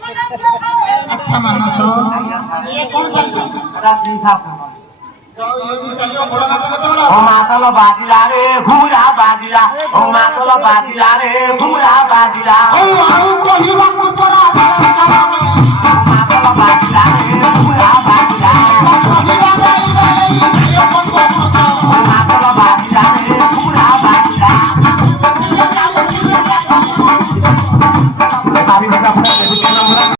अच्छा मानस ये कौन चल रात्रि साफ जाओ ये भी चलियो बड़ा नाच मत बड़ा ओ मातल बाजीला रे घुरा बाजीला ओ मातल बाजीला रे घुरा बाजीला ओ आउ कोही बात तोरा